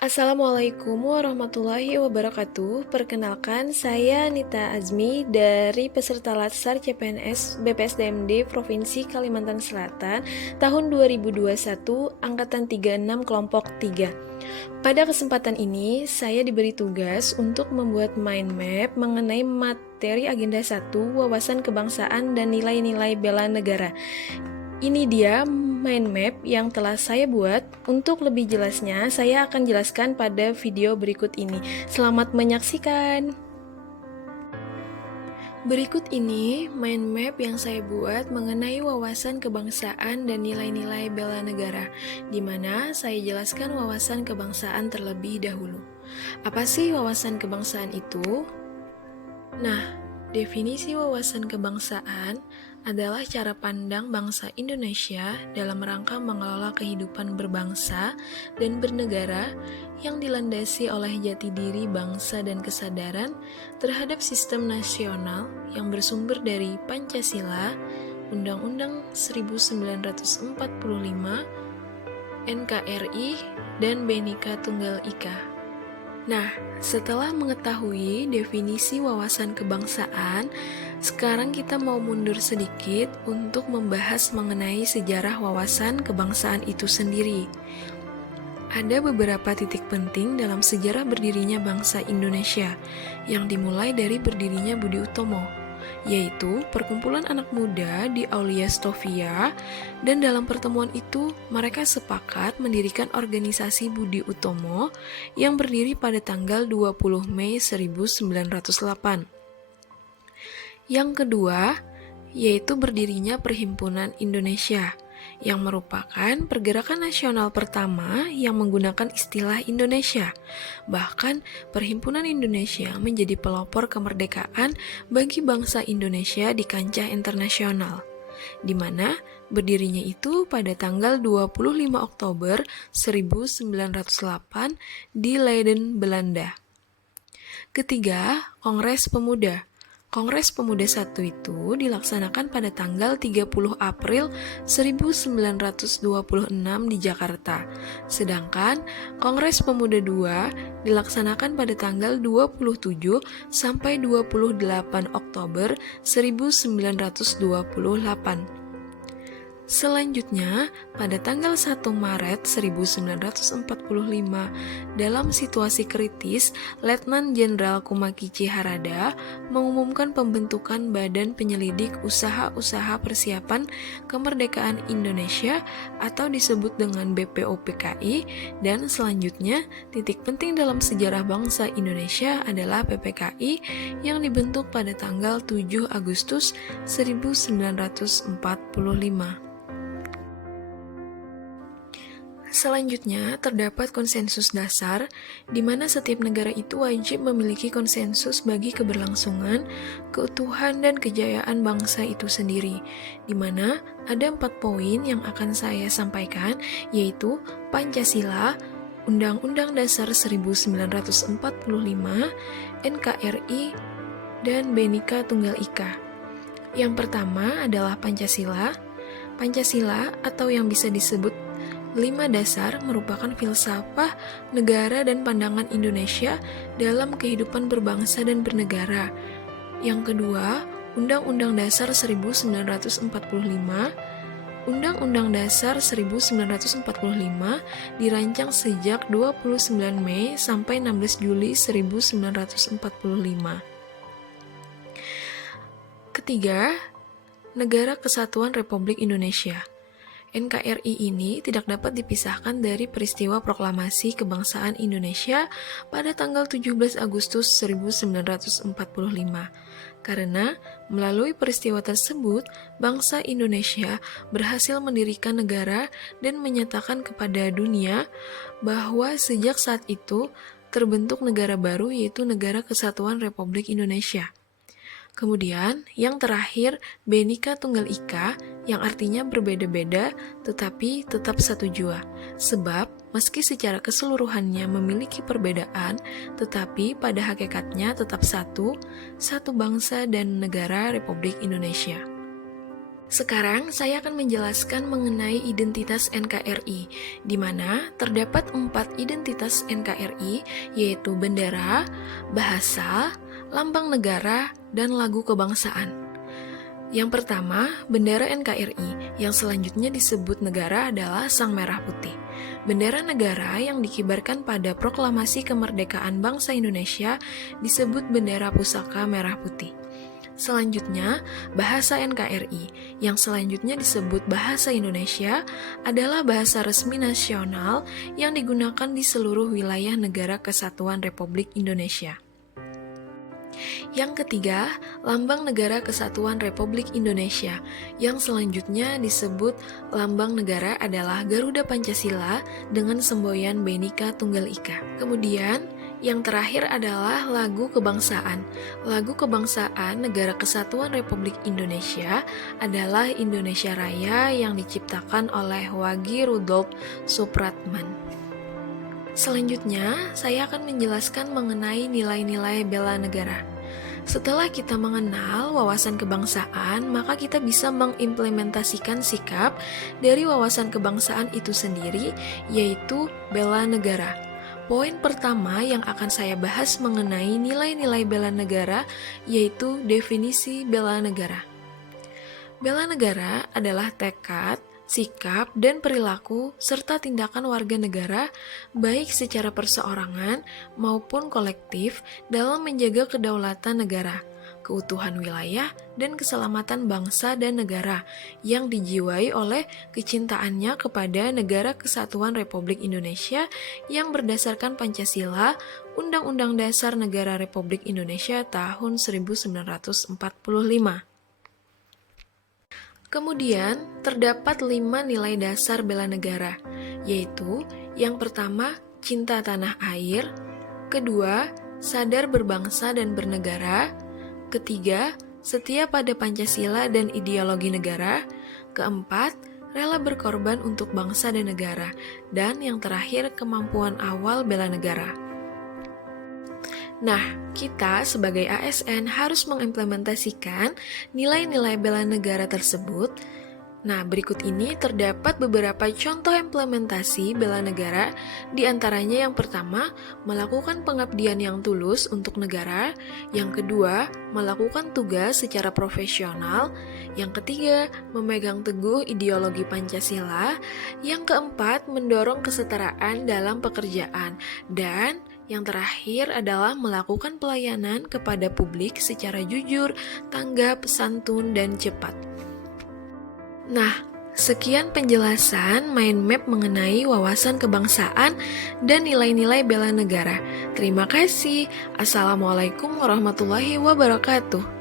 Assalamualaikum warahmatullahi wabarakatuh. Perkenalkan, saya Nita Azmi dari peserta Latsar CPNS BPSDMD Provinsi Kalimantan Selatan tahun 2021 angkatan 36 kelompok 3. Pada kesempatan ini, saya diberi tugas untuk membuat mind map mengenai materi agenda 1 wawasan kebangsaan dan nilai-nilai bela negara. Ini dia mind map yang telah saya buat. Untuk lebih jelasnya, saya akan jelaskan pada video berikut ini. Selamat menyaksikan. Berikut ini mind map yang saya buat mengenai wawasan kebangsaan dan nilai-nilai bela negara, di mana saya jelaskan wawasan kebangsaan terlebih dahulu. Apa sih wawasan kebangsaan itu? Nah, definisi wawasan kebangsaan adalah cara pandang bangsa Indonesia dalam rangka mengelola kehidupan berbangsa dan bernegara yang dilandasi oleh jati diri bangsa dan kesadaran terhadap sistem nasional yang bersumber dari Pancasila, Undang-Undang 1945, NKRI, dan Bhinneka Tunggal Ika. Nah, setelah mengetahui definisi wawasan kebangsaan, sekarang kita mau mundur sedikit untuk membahas mengenai sejarah wawasan kebangsaan itu sendiri. Ada beberapa titik penting dalam sejarah berdirinya bangsa Indonesia, yang dimulai dari berdirinya Budi Utomo, yaitu perkumpulan anak muda di Aulia Stovia, dan dalam pertemuan itu mereka sepakat mendirikan organisasi Budi Utomo yang berdiri pada tanggal 20 Mei 1908. Yang kedua, yaitu berdirinya Perhimpunan Indonesia, yang merupakan pergerakan nasional pertama yang menggunakan istilah Indonesia. Bahkan, Perhimpunan Indonesia menjadi pelopor kemerdekaan bagi bangsa Indonesia di kancah internasional, di mana berdirinya itu pada tanggal 25 Oktober 1908 di Leiden, Belanda. Ketiga, Kongres Pemuda. Kongres Pemuda I itu dilaksanakan pada tanggal 30 April 1926 di Jakarta. Sedangkan Kongres Pemuda II dilaksanakan pada tanggal 27 sampai 28 Oktober 1928. Selanjutnya, pada tanggal 1 Maret 1945, dalam situasi kritis, Letnan Jenderal Kumakichi Harada mengumumkan pembentukan Badan Penyelidik Usaha-Usaha Persiapan Kemerdekaan Indonesia atau disebut dengan BPOPKI, dan selanjutnya, titik penting dalam sejarah bangsa Indonesia adalah PPKI yang dibentuk pada tanggal 7 Agustus 1945. Selanjutnya, terdapat konsensus dasar, di mana setiap negara itu wajib memiliki konsensus bagi keberlangsungan, keutuhan, dan kejayaan bangsa itu sendiri, di mana ada 4 poin yang akan saya sampaikan, yaitu Pancasila, Undang-Undang Dasar 1945, NKRI, dan Bhinneka Tunggal Ika. Yang pertama adalah Pancasila. Pancasila atau yang bisa disebut 5 dasar merupakan filsafah negara dan pandangan Indonesia dalam kehidupan berbangsa dan bernegara. Yang kedua, Undang-Undang Dasar 1945. Undang-Undang Dasar 1945 dirancang sejak 29 Mei sampai 16 Juli 1945. Ketiga, Negara Kesatuan Republik Indonesia. NKRI ini tidak dapat dipisahkan dari peristiwa proklamasi kebangsaan Indonesia pada tanggal 17 Agustus 1945. Karena melalui peristiwa tersebut, bangsa Indonesia berhasil mendirikan negara dan menyatakan kepada dunia bahwa sejak saat itu terbentuk negara baru, yaitu Negara Kesatuan Republik Indonesia. Kemudian, yang terakhir, Bhinneka Tunggal Ika, yang artinya berbeda-beda tetapi tetap satu jua. Sebab, meski secara keseluruhannya memiliki perbedaan, tetapi pada hakikatnya tetap satu bangsa dan negara Republik Indonesia. Sekarang saya akan menjelaskan mengenai identitas NKRI, di mana terdapat 4 identitas NKRI, yaitu bendera, bahasa, lambang negara, dan lagu kebangsaan. Yang pertama, bendera NKRI, yang selanjutnya disebut negara adalah Sang Merah Putih. Bendera negara yang dikibarkan pada proklamasi kemerdekaan bangsa Indonesia disebut bendera pusaka merah putih. Selanjutnya, bahasa NKRI, yang selanjutnya disebut bahasa Indonesia, adalah bahasa resmi nasional yang digunakan di seluruh wilayah Negara Kesatuan Republik Indonesia. Yang ketiga, lambang Negara Kesatuan Republik Indonesia, yang selanjutnya disebut lambang negara adalah Garuda Pancasila dengan semboyan Bhinneka Tunggal Ika. Kemudian, yang terakhir adalah lagu kebangsaan. Lagu kebangsaan Negara Kesatuan Republik Indonesia adalah Indonesia Raya yang diciptakan oleh Wage Rudolf Supratman. Selanjutnya, saya akan menjelaskan mengenai nilai-nilai bela negara. Setelah kita mengenal wawasan kebangsaan, maka kita bisa mengimplementasikan sikap dari wawasan kebangsaan itu sendiri, yaitu bela negara. Poin pertama yang akan saya bahas mengenai nilai-nilai bela negara yaitu definisi bela negara. Bela negara adalah tekad, sikap, dan perilaku serta tindakan warga negara baik secara perseorangan maupun kolektif dalam menjaga kedaulatan negara, keutuhan wilayah, dan keselamatan bangsa dan negara yang dijiwai oleh kecintaannya kepada Negara Kesatuan Republik Indonesia yang berdasarkan Pancasila, Undang-Undang Dasar Negara Republik Indonesia tahun 1945. Kemudian, terdapat 5 nilai dasar bela negara, yaitu yang pertama, cinta tanah air, kedua, sadar berbangsa dan bernegara, ketiga, setia pada Pancasila dan ideologi negara, keempat, rela berkorban untuk bangsa dan negara, dan yang terakhir, kemampuan awal bela negara. Nah, kita sebagai ASN harus mengimplementasikan nilai-nilai bela negara tersebut. Nah, berikut ini terdapat beberapa contoh implementasi bela negara, di antaranya yang pertama, melakukan pengabdian yang tulus untuk negara, yang kedua, melakukan tugas secara profesional, yang ketiga, memegang teguh ideologi Pancasila, yang keempat, mendorong kesetaraan dalam pekerjaan, dan yang terakhir adalah melakukan pelayanan kepada publik secara jujur, tanggap, santun, dan cepat. Nah, sekian penjelasan mind map mengenai wawasan kebangsaan dan nilai-nilai bela negara. Terima kasih. Assalamualaikum warahmatullahi wabarakatuh.